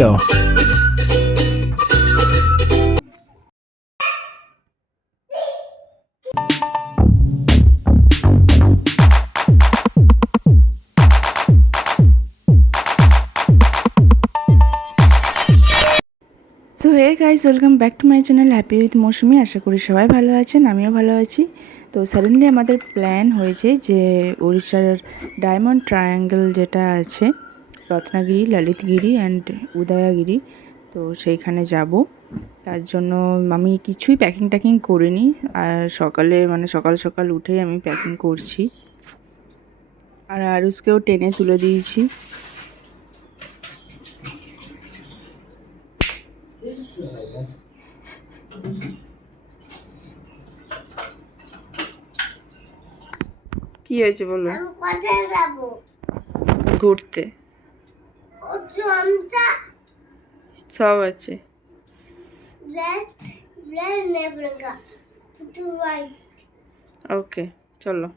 go. So hey guys welcome back to my channel happy with Mousumi আশা করি সবাই ভালো আছেন, আমিও ভালো আছি। তো সাডেনলি আমাদের প্ল্যান হয়েছে যে উড়িষ্যার ডায়মন্ড ট্রায়াঙ্গেল যেটা আছে রত্নাগিরি ললিতগিরি অ্যান্ড উদয়াগিরি। তো সেইখানে যাব। তার জন্য আমি কিছুই প্যাকিং ট্যাকিং করিনি। আর সকালে মানে সকাল সকাল উঠেই আমি প্যাকিং করছি। আর আরুষকেও টেনে তুলে দিয়েছি। কি হয়েছে বলো? ঘুরতে। সব আছে। রেড রেড নেবরেগা টু হোয়াইট ওকে চলো।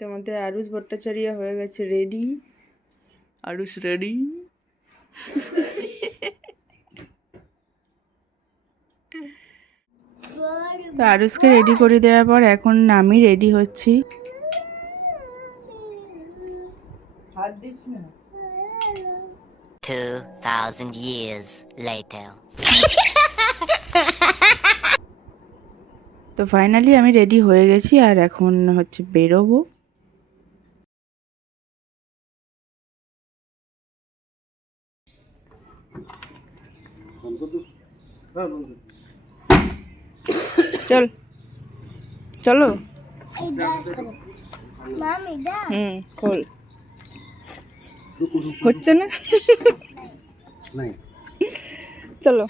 তোমাদের আরুষ ভট্টাচার্য হয়ে গেছে রেডি আরুষ রেডি তো আরুষকে রেডি করে দেওয়ার পর এখন আমি রেডি হচ্ছি। Two thousand years later. তো ফাইনালি আমি রেডি হয়ে গেছি আর এখন হচ্ছে বেরোবো। চল। চলো। হুম খোল। হচ্ছে না? চলো।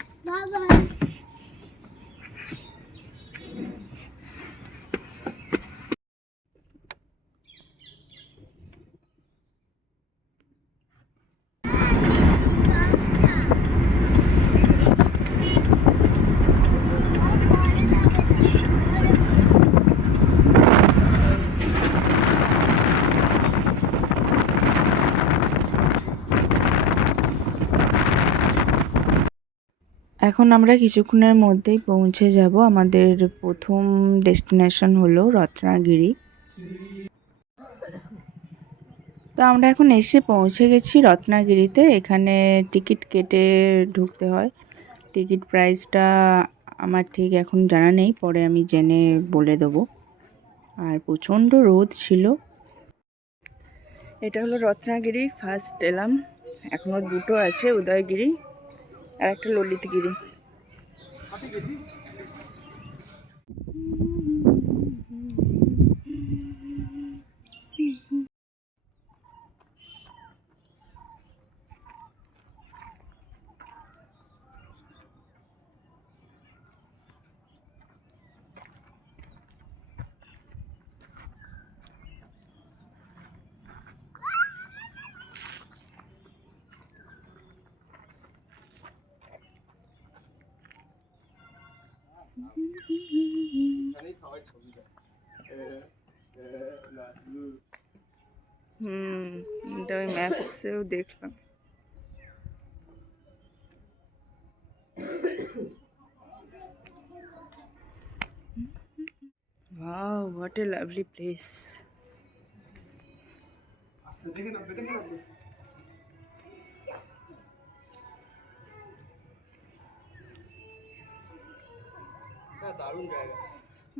এখন আমরা কিছুক্ষণের মধ্যেই পৌঁছে যাব। আমাদের প্রথম ডেস্টিনেশন হলো রত্নাগিরি। তো আমরা এখন এসে পৌঁছে গেছি রত্নাগিরিতে। এখানে টিকিট কেটে ঢুকতে হয়। টিকিট প্রাইসটা আমার ঠিক এখন জানা নেই, পরে আমি জেনে বলে দেবো। আর প্রচণ্ড রোদ ছিল। এটা হলো রত্নাগিরি ফার্স্ট এলাম। এখনও দুটো আছে উদয়গিরি। আর একটা ললিতগিরি। হুম এটা ওই ম্যাপসেও দেখলাম Wow, what a lovely place.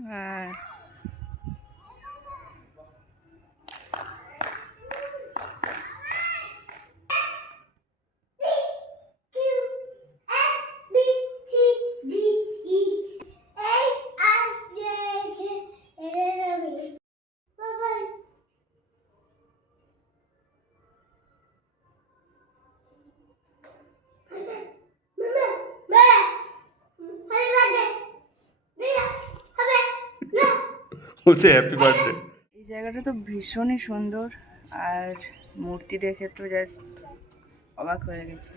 হ্যাঁ বলছে হ্যাপি বার্থডে এই জায়গাটা তো ভীষণই সুন্দর আর মূর্তি দেখে তো জাস্ট অবাক হয়ে গেছে।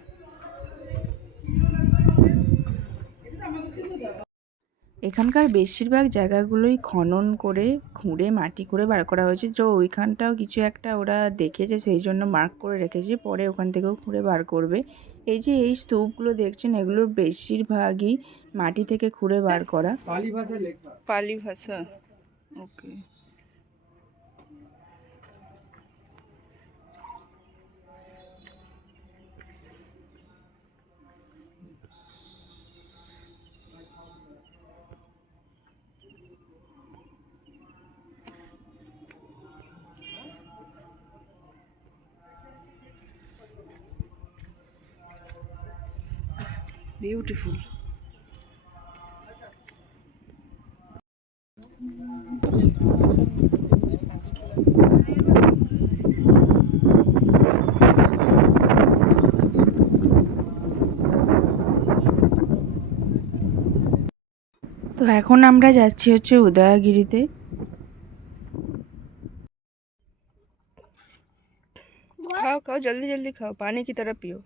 এখানকার বেশিরভাগ জায়গাগুলোই খনন করে খুঁড়ে মাটি করে বার করা হয়েছে। তো ওইখানটাও কিছু একটা ওরা দেখেছে সেই জন্য মার্ক করে রেখেছে পরে ওখান থেকেও খুঁড়ে বার করবে। এই যে এই স্তূপগুলো দেখছেন এগুলোর বেশিরভাগই মাটি থেকে খুঁড়ে বার করা। পালি ভাষায় লেখা। পালি ভাষা। ওকে বিউটিফুল এখন আমরা যাচ্ছি হচ্ছে উদয়গিরিতে। খাও খাও জলদি জলদি খাও। পানি কি তারা পিও।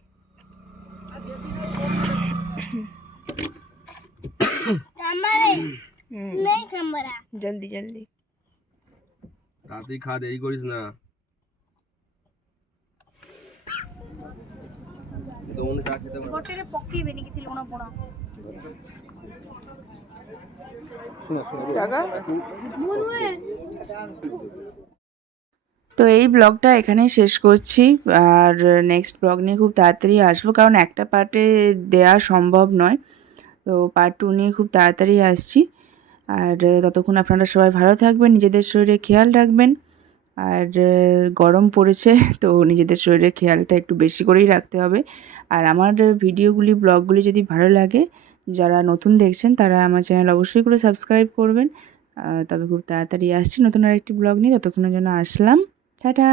জলদি জলদি। তাড়াতাড়ি খা দেরি করিস না। তো উনি চা খেতে পকেটে পকি বেনে গেছিল ওনা বোনা তো এই ব্লগটা এখানেই শেষ করছি আর নেক্সট ব্লগ নিয়ে খুব তাড়াতাড়ি আসব কারণ একটা পার্টে দেওয়া সম্ভব নয়। তো পার্ট টু নিয়ে খুব তাড়াতাড়ি আসছি আর ততক্ষণ আপনারা সবাই ভালো থাকবেন নিজেদের শরীরে খেয়াল রাখবেন। আর গরম পড়েছে তো নিজেদের শরীরে খেয়ালটা একটু বেশি করেই রাখতে হবে। আর আমার ভিডিওগুলি ব্লগগুলি যদি ভালো লাগে যারা নতুন দেখছেন, তারা আমার চ্যানেল অবশ্যই করে সাবস্ক্রাইব করবেন। তবে খুব তাড়াতাড়ি আসছি নতুন আর একটি ব্লগ নিয়ে। ততক্ষণের জন্য আসলাম। টাটা!